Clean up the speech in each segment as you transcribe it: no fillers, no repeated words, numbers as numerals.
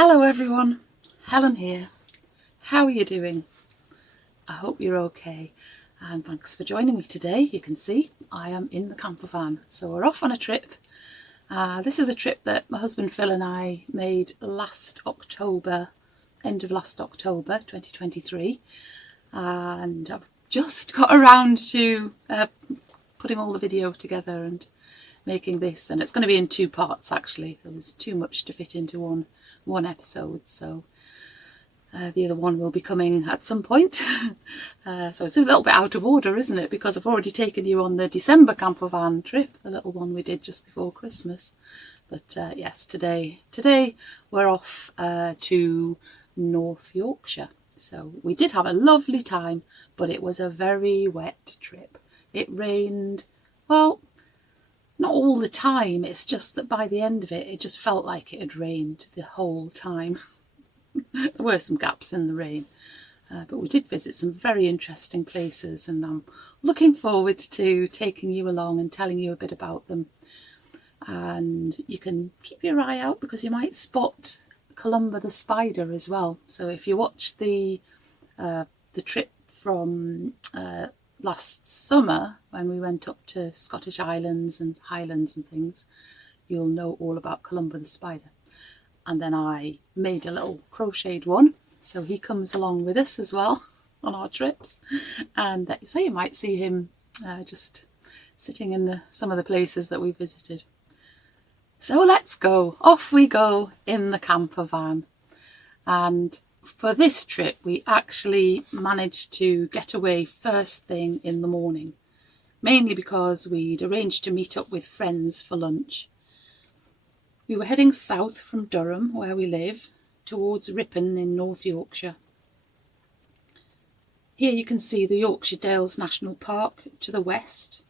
Hello everyone, Helen here. How are you doing? I hope you're okay, and thanks for joining me today. You can see I am in the camper van, so we're off on a trip. This is a trip that my husband Phil and I made last October, end of last October 2023, and I've just got around to putting all the video together and making this, and it's going to be in two parts actually. There was too much to fit into one episode, so the other one will be coming at some point. So it's a little bit out of order, isn't it? Because I've already taken you on the December camper van trip, the little one we did just before Christmas. But yes, today we're off to North Yorkshire. So we did have a lovely time, but it was a very wet trip. It rained, well, not all the time. It's just that by the end of it, it just felt like it had rained the whole time. There were some gaps in the rain, but we did visit some very interesting places, and I'm looking forward to taking you along and telling you a bit about them. And you can keep your eye out because you might spot Columba the spider as well. So if you watch the trip from last summer when we went up to Scottish Islands and Highlands and things, you'll know all about Columba the spider. And then I made a little crocheted one, so he comes along with us as well on our trips. And so you might see him just sitting in some of the places that we visited. So let's go. Off we go in the camper van. And for this trip, we actually managed to get away first thing in the morning, mainly because we'd arranged to meet up with friends for lunch. We were heading south from Durham, where we live, towards Ripon in North Yorkshire. Here you can see the Yorkshire Dales National Park to the west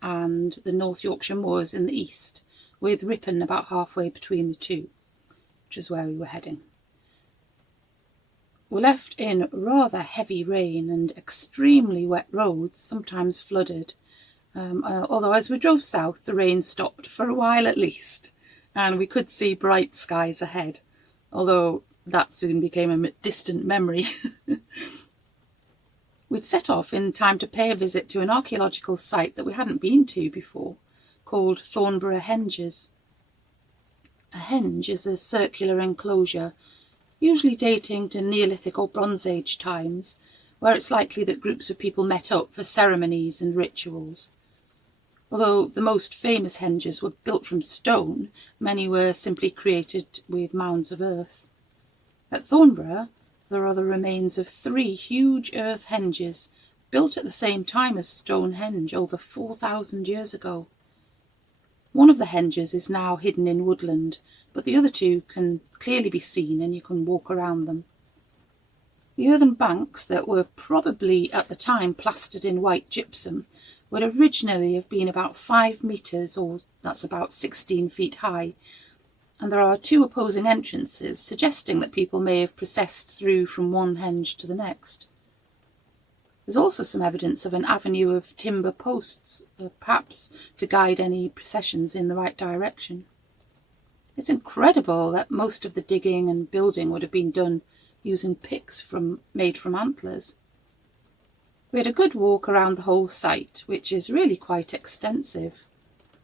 and the North Yorkshire Moors in the east, with Ripon about halfway between the two, which is where we were heading. We left in rather heavy rain and extremely wet roads, sometimes flooded. Although as we drove south, the rain stopped for a while at least, and we could see bright skies ahead, although that soon became a distant memory. We'd set off in time to pay a visit to an archaeological site that we hadn't been to before, called Thornborough Henges. A henge is a circular enclosure, usually dating to Neolithic or Bronze Age times, where it's likely that groups of people met up for ceremonies and rituals. Although the most famous henges were built from stone, many were simply created with mounds of earth. At Thornborough, there are the remains of 3 huge earth henges built at the same time as Stonehenge over 4,000 years ago. One of the henges is now hidden in woodland, but the other 2 can clearly be seen and you can walk around them. The earthen banks that were probably at the time plastered in white gypsum would originally have been about 5 metres, or that's about 16 feet high, and there are 2 opposing entrances, suggesting that people may have processed through from one henge to the next. There's also some evidence of an avenue of timber posts, perhaps to guide any processions in the right direction. It's incredible that most of the digging and building would have been done using picks made from antlers. We had a good walk around the whole site, which is really quite extensive.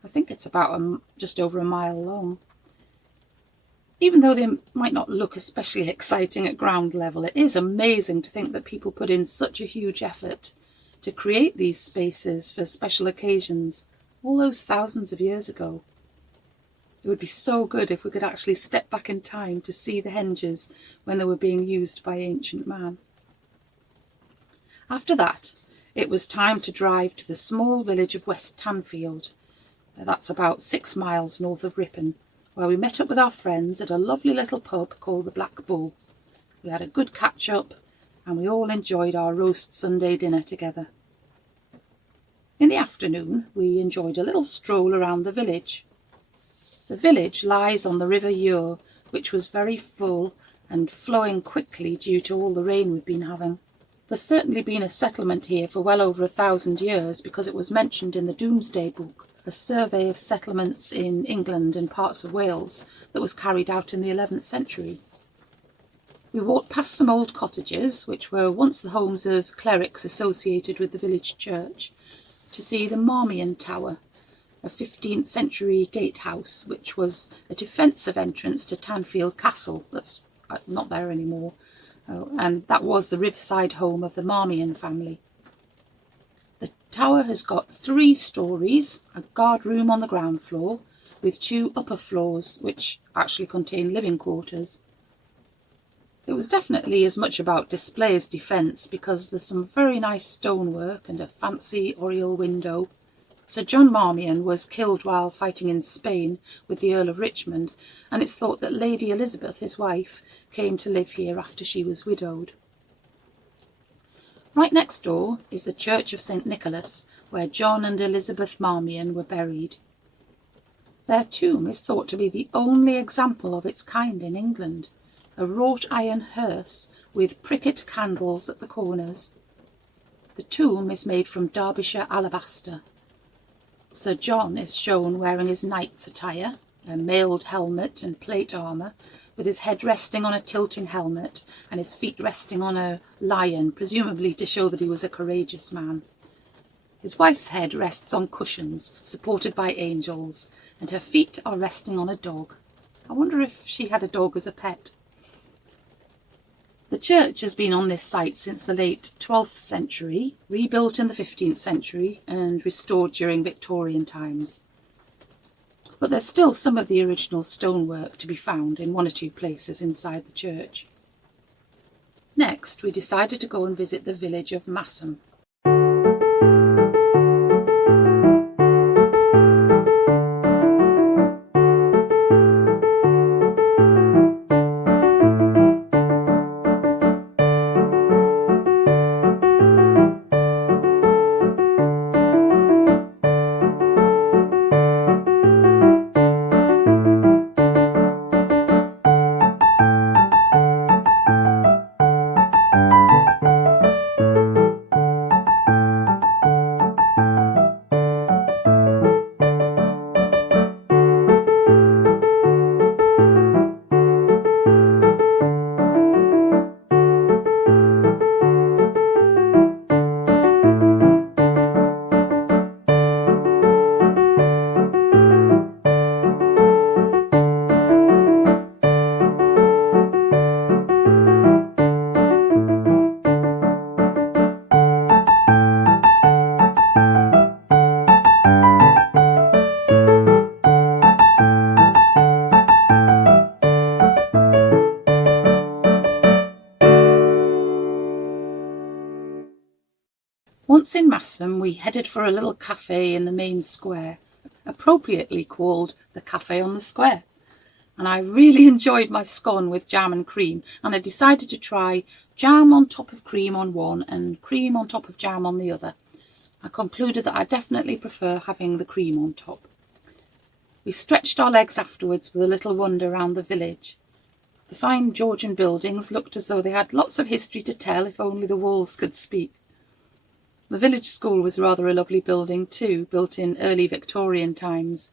I think it's about just over a mile long. Even though they might not look especially exciting at ground level, it is amazing to think that people put in such a huge effort to create these spaces for special occasions all those thousands of years ago. It would be so good if we could actually step back in time to see the henges when they were being used by ancient man. After that, it was time to drive to the small village of West Tanfield. That's about 6 miles north of Ripon, where we met up with our friends at a lovely little pub called the Black Bull. We had a good catch-up, and we all enjoyed our roast Sunday dinner together. In the afternoon, we enjoyed a little stroll around the village. The village lies on the River Ure, which was very full and flowing quickly due to all the rain we'd been having. There's certainly been a settlement here for well over 1,000 years because it was mentioned in the Domesday Book, a survey of settlements in England and parts of Wales that was carried out in the 11th century. We walked past some old cottages, which were once the homes of clerics associated with the village church, to see the Marmion Tower, a 15th century gatehouse, which was a defensive entrance to Tanfield Castle, that's not there anymore, and that was the riverside home of the Marmion family. The tower has got 3 stories, a guard room on the ground floor, with 2 upper floors, which actually contain living quarters. It was definitely as much about display as defence, because there's some very nice stonework and a fancy oriel window. Sir John Marmion was killed while fighting in Spain with the Earl of Richmond, and it's thought that Lady Elizabeth, his wife, came to live here after she was widowed. Right next door is the Church of St Nicholas, where John and Elizabeth Marmion were buried. Their tomb is thought to be the only example of its kind in England, a wrought iron hearse with pricket candles at the corners. The tomb is made from Derbyshire alabaster. Sir John is shown wearing his knight's attire, a mailed helmet and plate armour, with his head resting on a tilting helmet and his feet resting on a lion, presumably to show that he was a courageous man. His wife's head rests on cushions, supported by angels, and her feet are resting on a dog. I wonder if she had a dog as a pet. The church has been on this site since the late 12th century, rebuilt in the 15th century and restored during Victorian times. But there's still some of the original stonework to be found in 1 or 2 places inside the church. Next, we decided to go and visit the village of Masham. Once in Masham, we headed for a little cafe in the main square, appropriately called the Cafe on the Square. And I really enjoyed my scone with jam and cream, and I decided to try jam on top of cream on one and cream on top of jam on the other. I concluded that I definitely prefer having the cream on top. We stretched our legs afterwards with a little wander around the village. The fine Georgian buildings looked as though they had lots of history to tell if only the walls could speak. The village school was rather a lovely building too, built in early Victorian times.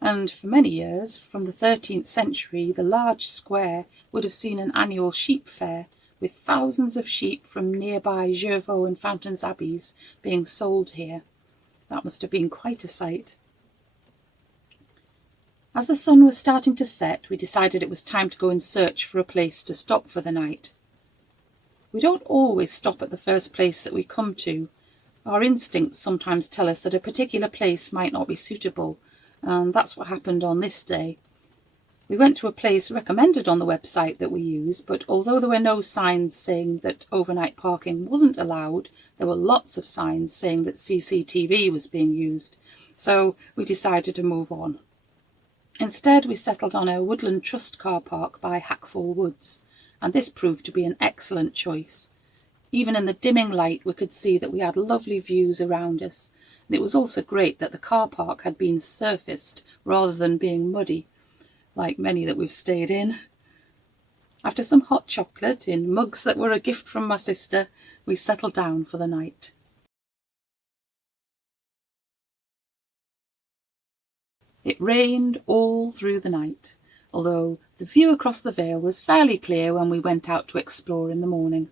And for many years, from the 13th century, the large square would have seen an annual sheep fair, with thousands of sheep from nearby Jervaux and Fountains Abbeys being sold here. That must have been quite a sight. As the sun was starting to set, we decided it was time to go in search for a place to stop for the night. We don't always stop at the first place that we come to. Our instincts sometimes tell us that a particular place might not be suitable, and that's what happened on this day. We went to a place recommended on the website that we use, but although there were no signs saying that overnight parking wasn't allowed, there were lots of signs saying that CCTV was being used, so we decided to move on. Instead, we settled on a Woodland Trust car park by Hackfall Woods, and this proved to be an excellent choice. Even in the dimming light, we could see that we had lovely views around us, and it was also great that the car park had been surfaced rather than being muddy, like many that we've stayed in. After some hot chocolate in mugs that were a gift from my sister, we settled down for the night. It rained all through the night, although the view across the vale was fairly clear when we went out to explore in the morning.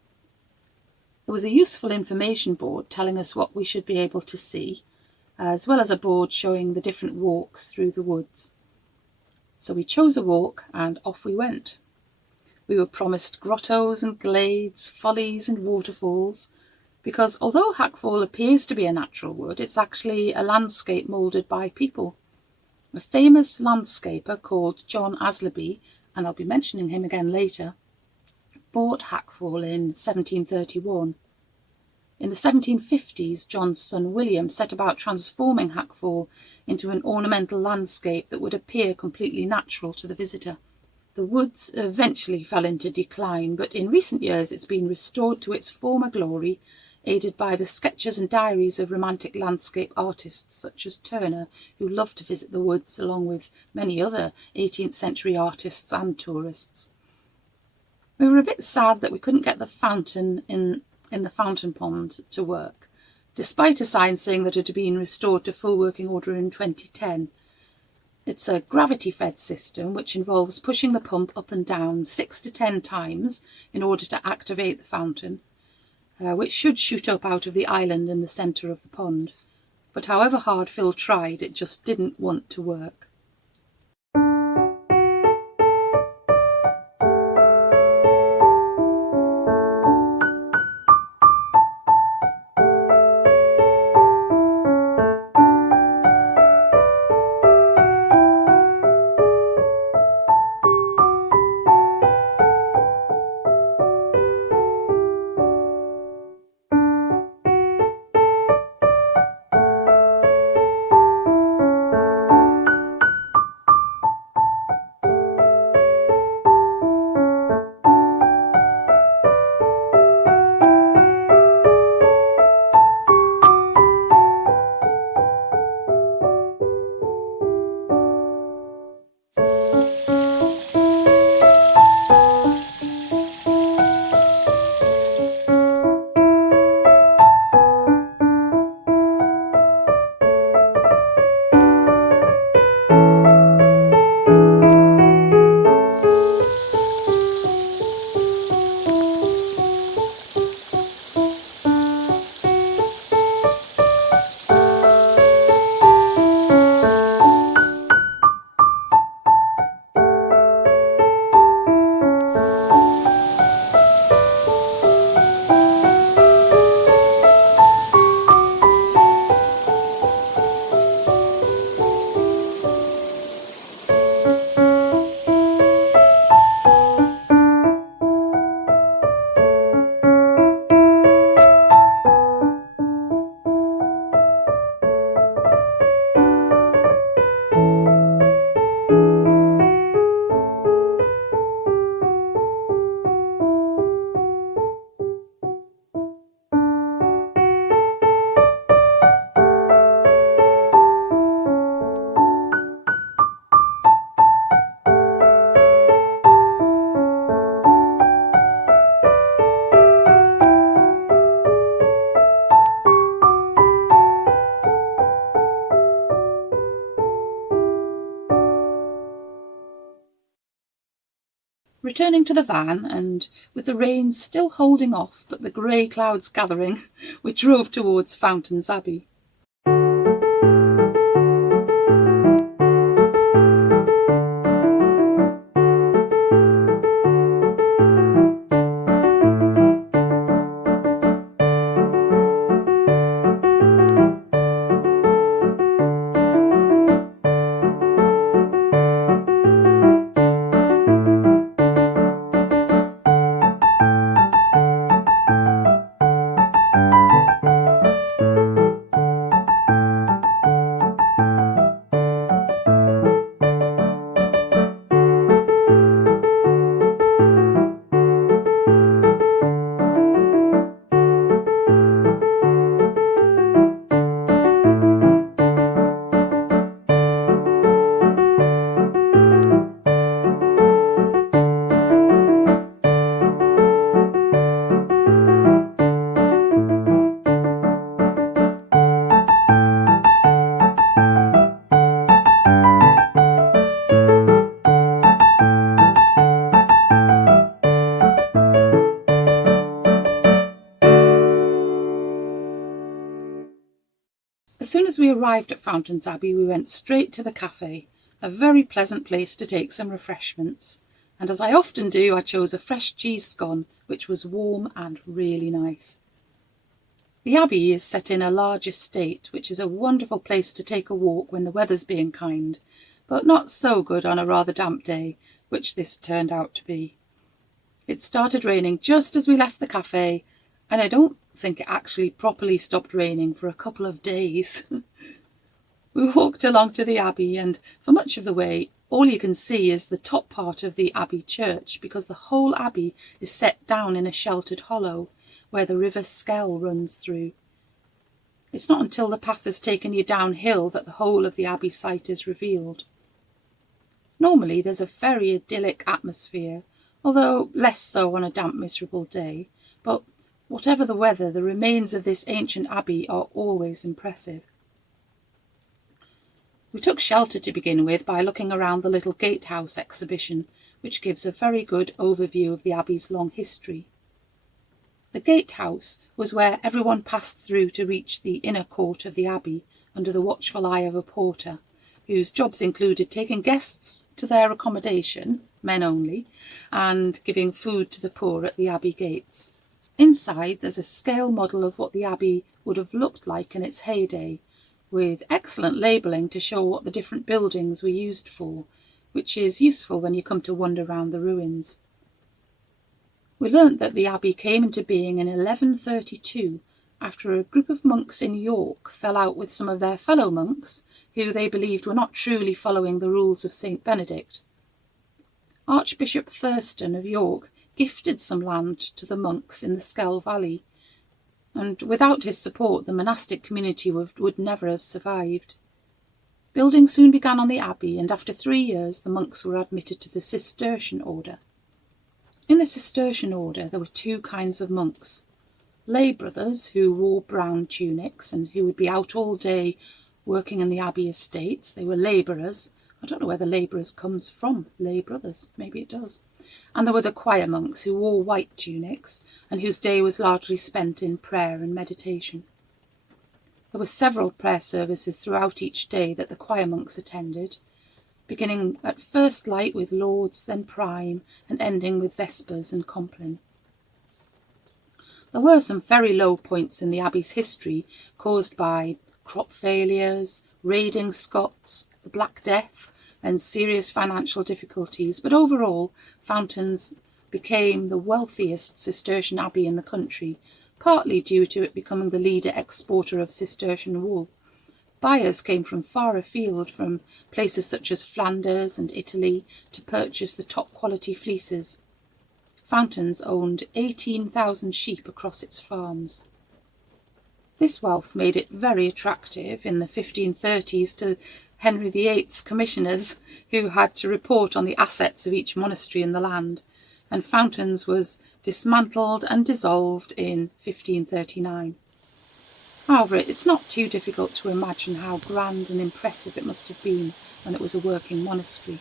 There was a useful information board telling us what we should be able to see, as well as a board showing the different walks through the woods. So we chose a walk and off we went. We were promised grottos and glades, follies and waterfalls, because although Hackfall appears to be a natural wood, it's actually a landscape moulded by people. A famous landscaper called John Astleby, and I'll be mentioning him again later, bought Hackfall in 1731. In the 1750s, John's son William set about transforming Hackfall into an ornamental landscape that would appear completely natural to the visitor. The woods eventually fell into decline, but in recent years it's been restored to its former glory, aided by the sketches and diaries of romantic landscape artists such as Turner, who loved to visit the woods along with many other 18th century artists and tourists. We were a bit sad that we couldn't get the fountain in the fountain pond to work, despite a sign saying that it had been restored to full working order in 2010. It's a gravity-fed system which involves pushing the pump up and down 6 to 10 times in order to activate the fountain, which should shoot up out of the island in the centre of the pond. But however hard Phil tried, it just didn't want to work. Returning to the van, and with the rain still holding off but the grey clouds gathering, we drove towards Fountains Abbey. as we arrived at Fountains Abbey, we went straight to the cafe, a very pleasant place to take some refreshments. And as I often do, I chose a fresh cheese scone, which was warm and really nice. The Abbey is set in a large estate, which is a wonderful place to take a walk when the weather's being kind, but not so good on a rather damp day, which this turned out to be. It started raining just as we left the cafe, and I don't think it actually properly stopped raining for a couple of days. We walked along to the Abbey, and for much of the way, all you can see is the top part of the Abbey church, because the whole Abbey is set down in a sheltered hollow, where the River Skell runs through. It's not until the path has taken you downhill that the whole of the Abbey site is revealed. Normally there's a very idyllic atmosphere, although less so on a damp, miserable day, but whatever the weather, the remains of this ancient Abbey are always impressive. We took shelter to begin with by looking around the little gatehouse exhibition, which gives a very good overview of the Abbey's long history. The gatehouse was where everyone passed through to reach the inner court of the Abbey under the watchful eye of a porter, whose jobs included taking guests to their accommodation, men only, and giving food to the poor at the Abbey gates. Inside there's a scale model of what the Abbey would have looked like in its heyday, with excellent labelling to show what the different buildings were used for, which is useful when you come to wander round the ruins. We learnt that the Abbey came into being in 1132 after a group of monks in York fell out with some of their fellow monks, who they believed were not truly following the rules of St. Benedict. Archbishop Thurston of York gifted some land to the monks in the Skell Valley, and without his support the monastic community would never have survived. Building soon began on the Abbey, and after 3 years the monks were admitted to the Cistercian order. In the Cistercian order there were 2 kinds of monks: lay brothers, who wore brown tunics and who would be out all day working in the Abbey estates. They were labourers. I don't know where the labourers comes from, lay brothers, maybe it does. And there were the choir monks, who wore white tunics and whose day was largely spent in prayer and meditation. There were several prayer services throughout each day that the choir monks attended, beginning at first light with Lauds, then Prime, and ending with Vespers and Compline. There were some very low points in the Abbey's history, caused by crop failures, raiding Scots, the Black Death, and serious financial difficulties, but overall Fountains became the wealthiest Cistercian abbey in the country, partly due to it becoming the leader exporter of Cistercian wool. Buyers came from far afield, from places such as Flanders and Italy, to purchase the top quality fleeces. Fountains owned 18,000 sheep across its farms. This wealth made it very attractive in the 1530s to Henry VIII's commissioners, who had to report on the assets of each monastery in the land, and Fountains was dismantled and dissolved in 1539. However, it's not too difficult to imagine how grand and impressive it must have been when it was a working monastery.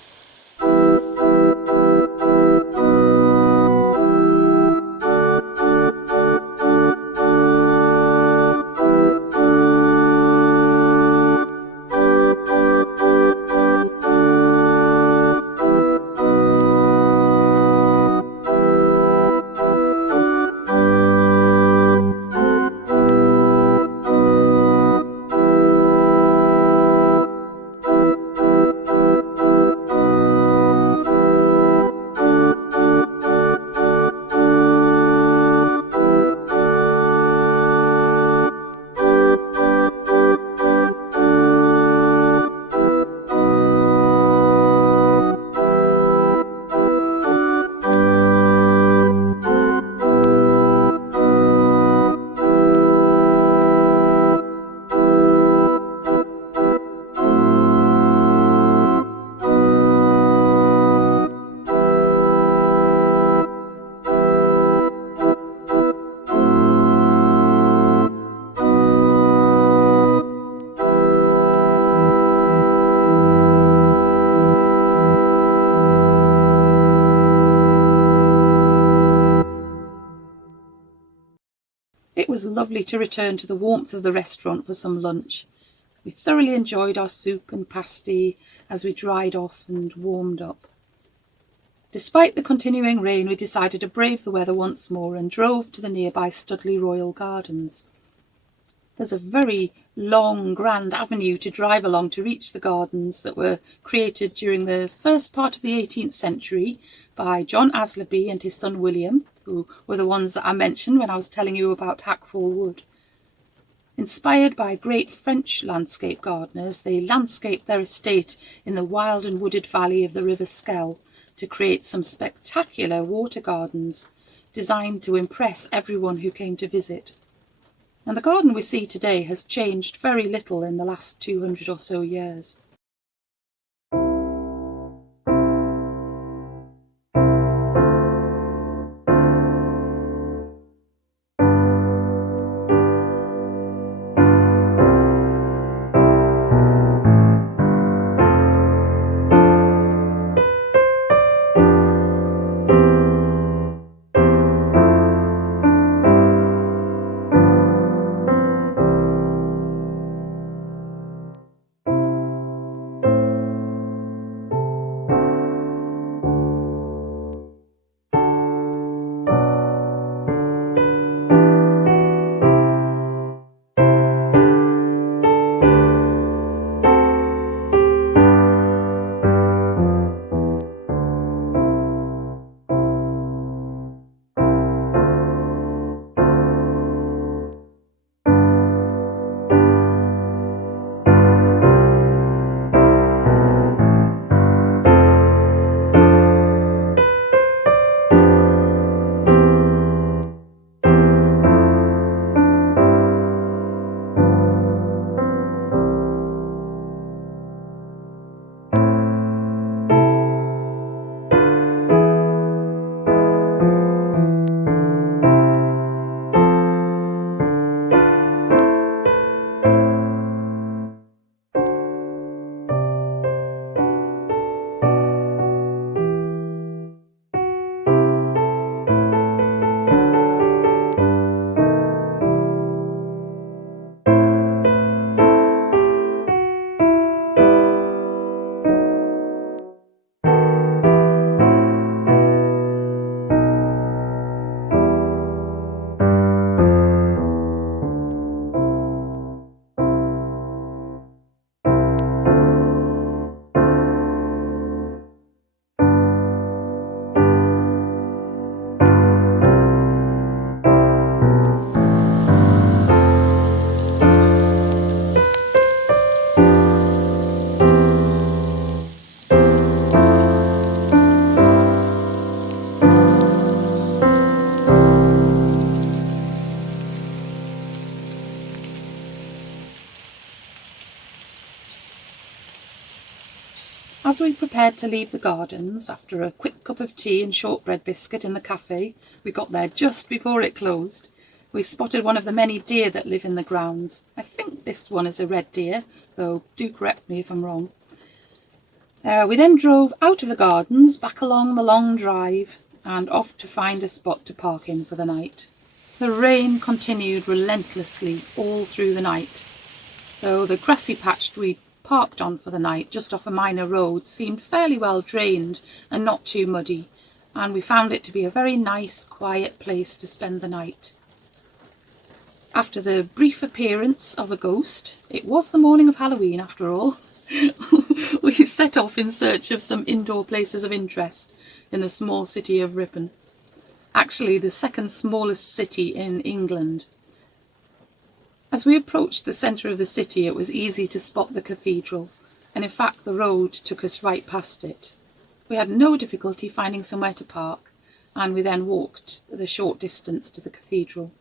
It was lovely to return to the warmth of the restaurant for some lunch, We thoroughly enjoyed our soup and pasty as we dried off and warmed up. Despite the continuing rain, we decided to brave the weather once more and drove to the nearby Studley Royal Gardens. There's a very long, grand avenue to drive along to reach the gardens that were created during the first part of the 18th century by John Astleby and his son William, who were the ones that I mentioned when I was telling you about Hackfall Wood. Inspired by great French landscape gardeners, they landscaped their estate in the wild and wooded valley of the River Skell to create some spectacular water gardens designed to impress everyone who came to visit. And the garden we see today has changed very little in the last 200 or so years. As we prepared to leave the gardens, after a quick cup of tea and shortbread biscuit in the cafe, we got there just before it closed, we spotted one of the many deer that live in the grounds. I think this one is a red deer, though do correct me if I'm wrong. We then drove out of the gardens, back along the long drive, and off to find a spot to park in for the night. The rain continued relentlessly all through the night, though the grassy patch we parked on for the night just off a minor road seemed fairly well drained and not too muddy, and we found it to be a very nice, quiet place to spend the night. After the brief appearance of a ghost, it was the morning of Halloween after all, we set off in search of some indoor places of interest in the small city of Ripon, actually the second smallest city in England. As we approached the centre of the city, it was easy to spot the cathedral, and in fact the road took us right past it. We had no difficulty finding somewhere to park, and we then walked the short distance to the cathedral.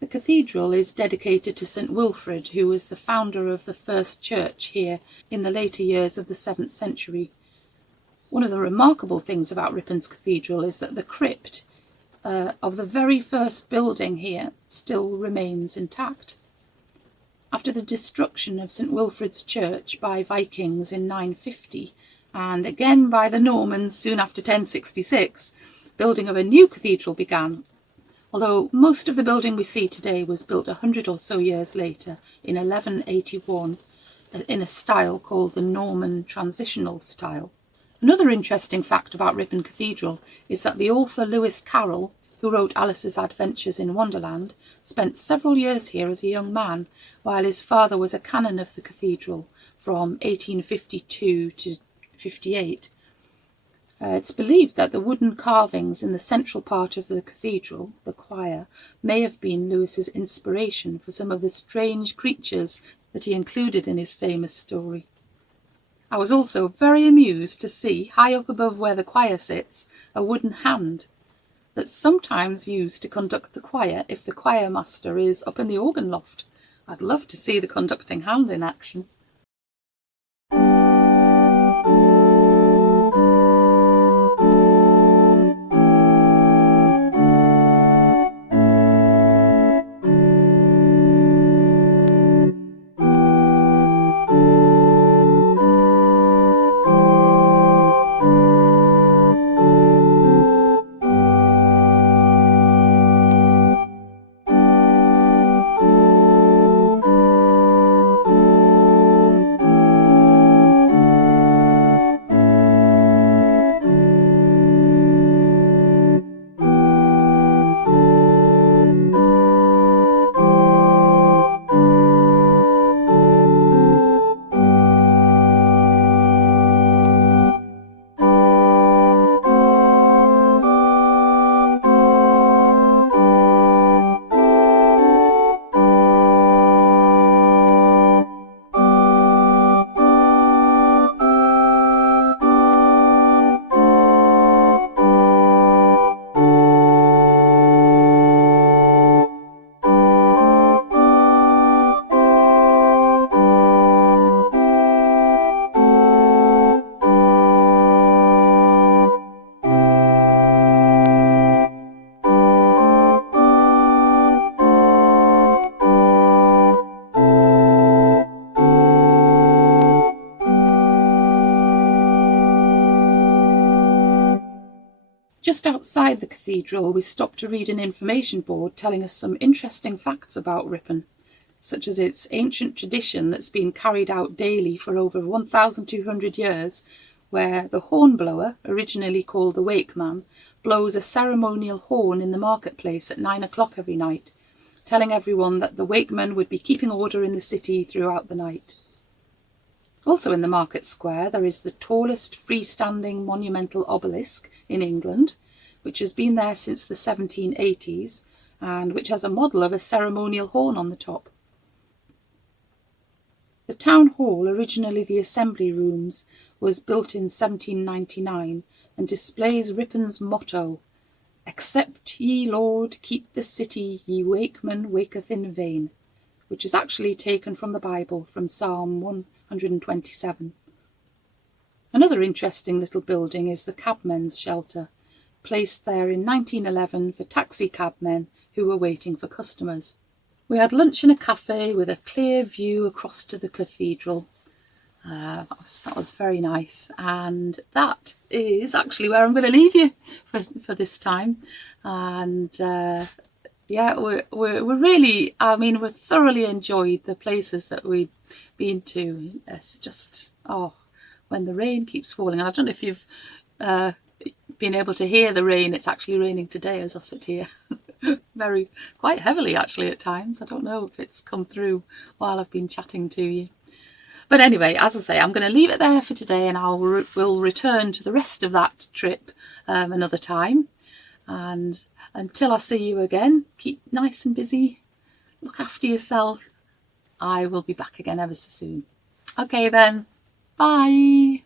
The cathedral is dedicated to St Wilfrid, who was the founder of the first church here in the later years of the 7th century. One of the remarkable things about Ripon's cathedral is that the crypt of the very first building here still remains intact. After the destruction of St Wilfrid's church by Vikings in 950, and again by the Normans soon after 1066, building of a new cathedral began, although most of the building we see today was built 100 or so years later in 1181 in a style called the Norman transitional style. Another interesting fact about Ripon Cathedral is that the author Lewis Carroll, who wrote Alice's Adventures in Wonderland, spent several years here as a young man, while his father was a canon of the cathedral from 1852 to 58. It's believed that the wooden carvings in the central part of the cathedral, the choir, may have been Lewis's inspiration for some of the strange creatures that he included in his famous story. I was also very amused to see, high up above where the choir sits, a wooden hand that's sometimes used to conduct the choir if the choir master is up in the organ loft. I'd love to see the conducting hand in action. Just outside the cathedral, we stopped to read an information board telling us some interesting facts about Ripon, such as its ancient tradition that's been carried out daily for over 1,200 years, where the hornblower, originally called the wakeman, blows a ceremonial horn in the marketplace at 9 o'clock every night, telling everyone that the wakeman would be keeping order in the city throughout the night. Also in the market square there is the tallest freestanding monumental obelisk in England, which has been there since the 1780s and which has a model of a ceremonial horn on the top. The town hall, originally the assembly rooms, was built in 1799 and displays Ripon's motto, "Except ye, Lord, keep the city, ye wakeman waketh in vain," which is actually taken from the Bible, from Psalm 127. Another interesting little building is the cabmen's shelter, placed there in 1911 for taxi cabmen who were waiting for customers. We had lunch in a cafe with a clear view across to the cathedral. That was very nice, and that is actually where I'm going to leave you for this time. And yeah, we're really, we're thoroughly enjoyed the places that we've been to. It's just, when the rain keeps falling, and I don't know if you've been able to hear the rain. It's actually raining today as I sit here. Quite heavily actually at times. I don't know if it's come through while I've been chatting to you. But anyway, as I say, I'm going to leave it there for today, and we'll return to the rest of that trip another time. And until I see you again, keep nice and busy, look after yourself. I will be back again ever so soon. Okay then, bye.